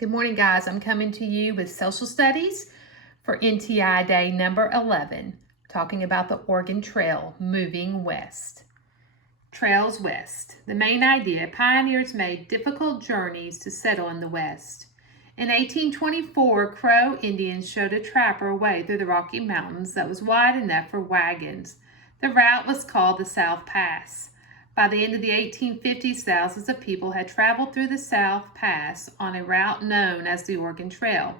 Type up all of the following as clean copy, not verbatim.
Good morning, guys. I'm coming to you with social studies for NTI day number 11, talking about the Oregon Trail moving west. Trails west. The main idea: pioneers made difficult journeys to settle in the west. In 1824, Crow Indians showed a trapper a way through the Rocky Mountains that was wide enough for wagons. The route was called the South Pass. By the end of the 1850s, thousands of people had traveled through the South Pass on a route known as the Oregon Trail.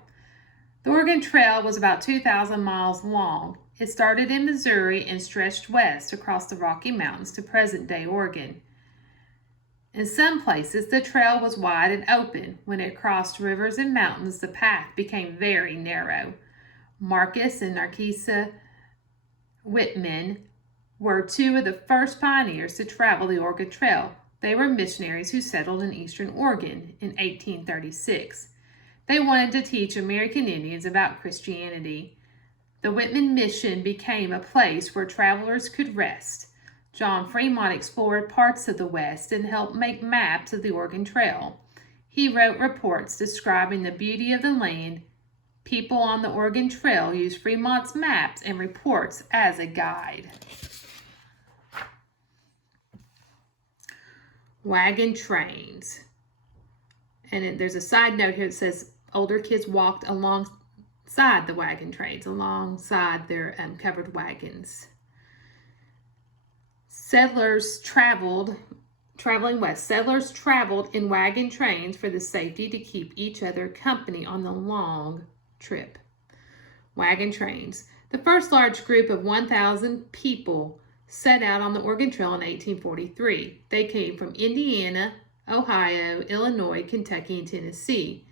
The Oregon Trail was about 2,000 miles long. It started in Missouri and stretched west across the Rocky Mountains to present-day Oregon. In some places, the trail was wide and open. When it crossed rivers and mountains, the path became very narrow. Marcus and Narcissa Whitman were two of the first pioneers to travel the Oregon Trail. They were missionaries who settled in eastern Oregon in 1836. They wanted to teach American Indians about Christianity. The Whitman mission became a place where travelers could rest. John Fremont explored parts of the West and helped make maps of the Oregon Trail. He wrote reports describing the beauty of the land. People on the Oregon Trail used Fremont's maps and reports as a guide. Wagon trains. And there's a side note here that says older kids walked alongside the wagon trains, alongside their covered wagons. Traveling west. Settlers traveled in wagon trains for the safety to keep each other company on the long trip. Wagon trains. The first large group of 1,000 people set out on the Oregon Trail in 1843. They came from Indiana, Ohio, Illinois, Kentucky, and Tennessee.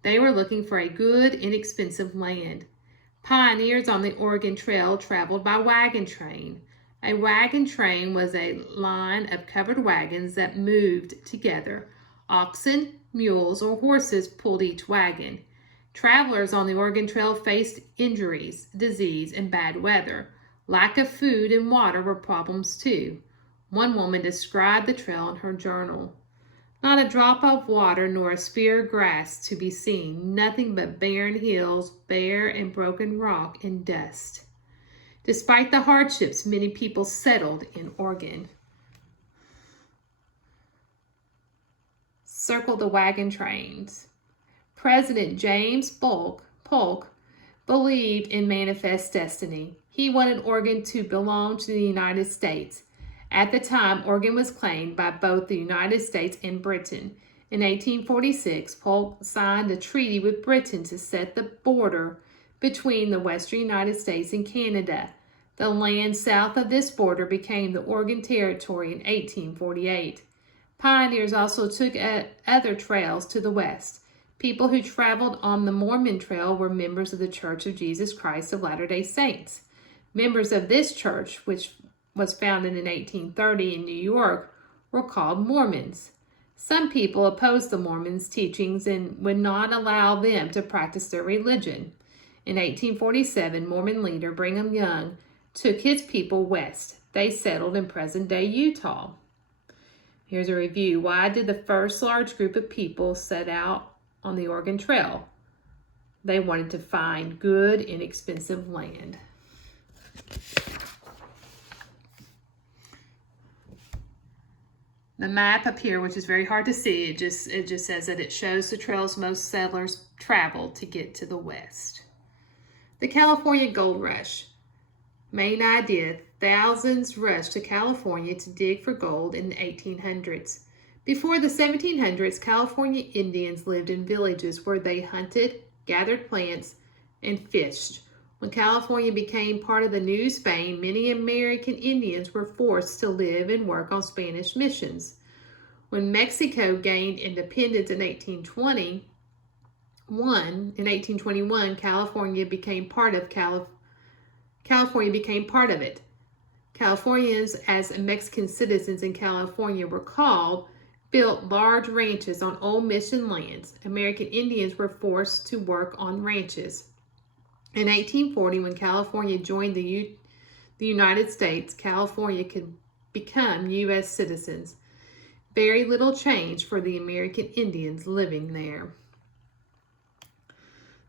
They were looking for a good, inexpensive land. Pioneers on the Oregon Trail traveled by wagon train. A wagon train was a line of covered wagons that moved together. Oxen, mules, or horses pulled each wagon. Travelers on the Oregon Trail faced injuries, disease, and bad weather. Lack of food and water were problems too. One woman described the trail in her journal. Not a drop of water nor a spear of grass to be seen, nothing but barren hills, bare and broken rock and dust. Despite the hardships, many people settled in Oregon. Circle the wagon trains. President James Polk believed in manifest destiny. He wanted Oregon to belong to the United States. At the time, Oregon was claimed by both the United States and Britain. In 1846, Polk signed a treaty with Britain to set the border between the western United States and Canada. The land south of this border became the Oregon Territory in 1848. Pioneers also took other trails to the west. People who traveled on the Mormon Trail were members of the Church of Jesus Christ of Latter-day Saints. Members of this church, which was founded in 1830 in New York, were called Mormons. Some people opposed the Mormons' teachings and would not allow them to practice their religion. In 1847, Mormon leader Brigham Young took his people west. They settled in present-day Utah. Here's a review. Why did the first large group of people set out on the Oregon Trail? They wanted to find good, inexpensive land. The map up here, which is very hard to see, it just says that it shows the trails most settlers traveled to get to the west. The California Gold Rush. Main idea: thousands rushed to California to dig for gold in the 1800s. Before the 1700s, California Indians lived in villages where they hunted, gathered plants, and fished. When California became part of the New Spain, many American Indians were forced to live and work on Spanish missions. When Mexico gained independence in 1821, California became part of it. Californians, as Mexican citizens in California were called, built large ranches on old mission lands. American Indians were forced to work on ranches. In 1840, when California joined the United States, California could become U.S. citizens. Very little change for the American Indians living there.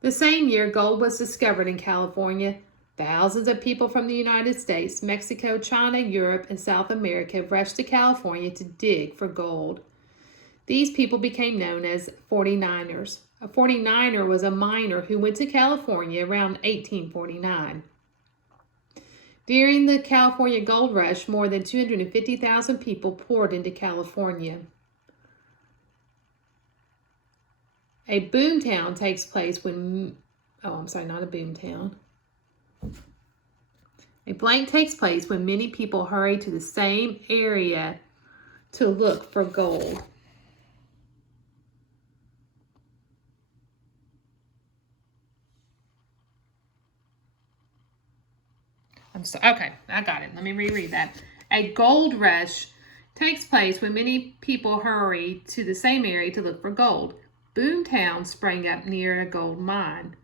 The same year, gold was discovered in California. Thousands of people from the United States, Mexico, China, Europe, and South America rushed to California to dig for gold. These people became known as 49ers. A 49er was a miner who went to California around 1849. During the California Gold Rush, more than 250,000 people poured into California. A boomtown takes place when, not a boomtown. A blank takes place when many people hurry to the same area to look for gold. Okay, I got it. Let me reread that. A gold rush takes place when many people hurry to the same area to look for gold. Boomtowns sprang up near a gold mine.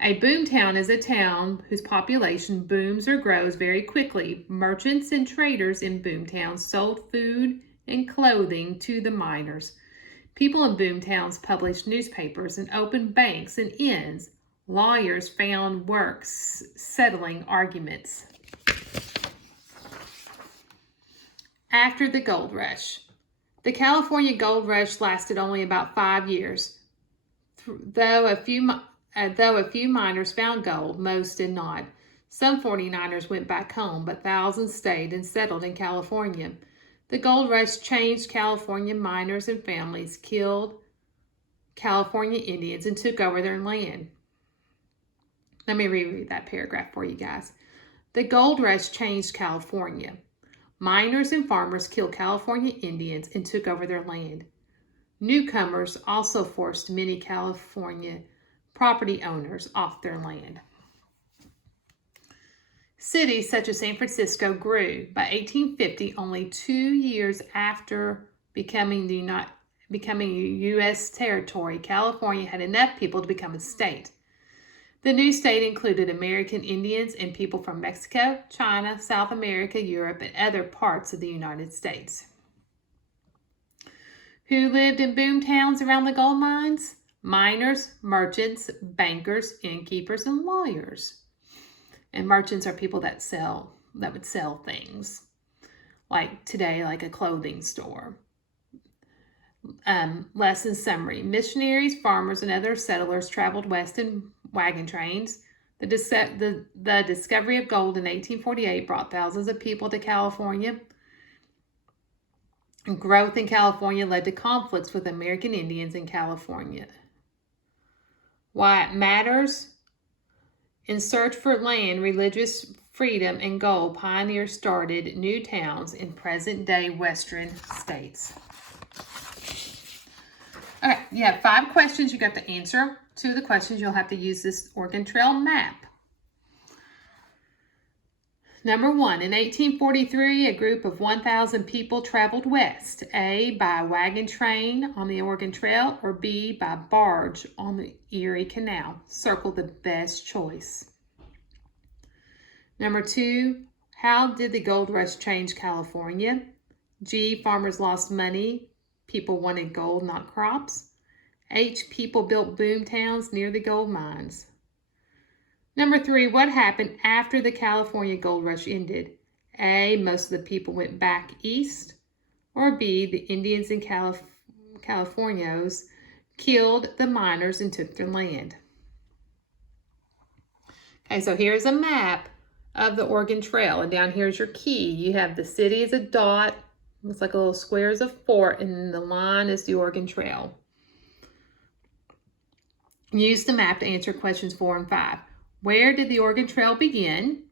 A boomtown is a town whose population booms or grows very quickly. Merchants and traders in boomtowns sold food and clothing to the miners. People in boomtowns published newspapers and opened banks and inns. Lawyers found work settling arguments. After the gold rush. The California gold rush lasted only about 5 years. Though a few miners found gold, most did not. Some 49ers went back home, but thousands stayed and settled in California. The gold rush changed California miners and families, killed California Indians, and took over their land. Let me reread that paragraph for you guys. The gold rush changed California. Miners and farmers killed California Indians and took over their land. Newcomers also forced many California property owners off their land. Cities such as San Francisco grew. By 1850, only 2 years after becoming a U.S. territory, California had enough people to become a state. The new state included American Indians and people from Mexico, China, South America, Europe, and other parts of the United States. Who lived in boom towns around the gold mines? Miners, merchants, bankers, innkeepers, and lawyers. And merchants are people that would sell things. Like today, like a clothing store. Lesson summary. Missionaries, farmers, and other settlers traveled west in wagon trains. The discovery of gold in 1848 brought thousands of people to California. And growth in California led to conflicts with American Indians in California. Why it matters? In search for land, religious freedom, and gold, pioneers started new towns in present-day western states. Okay, you have 5 questions you got to answer. 2 of the questions you'll have to use this Oregon Trail map. Number 1, in 1843, a group of 1,000 people traveled west. A, by wagon train on the Oregon Trail, or B, by barge on the Erie Canal. Circle the best choice. Number 2, how did the gold rush change California? G, farmers lost money. People wanted gold, not crops. H, people built boom towns near the gold mines. Number 3, what happened after the California gold rush ended? A, most of the people went back east. Or B, the Indians and Californios killed the miners and took their land. Okay, so here's a map of the Oregon Trail, and down here's your key. You have the city as a dot. Looks like a little square is a fort, and the line is the Oregon Trail. Use the map to answer questions 4 and 5. Where did the Oregon Trail begin?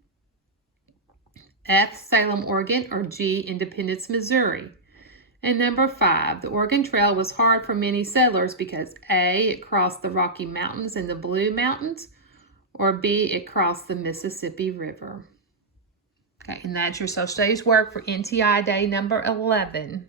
F, Salem, Oregon, or G, Independence, Missouri? And number 5, the Oregon Trail was hard for many settlers because A, it crossed the Rocky Mountains and the Blue Mountains, or B, it crossed the Mississippi River. Okay, and that's your social studies work for NTI day number 11.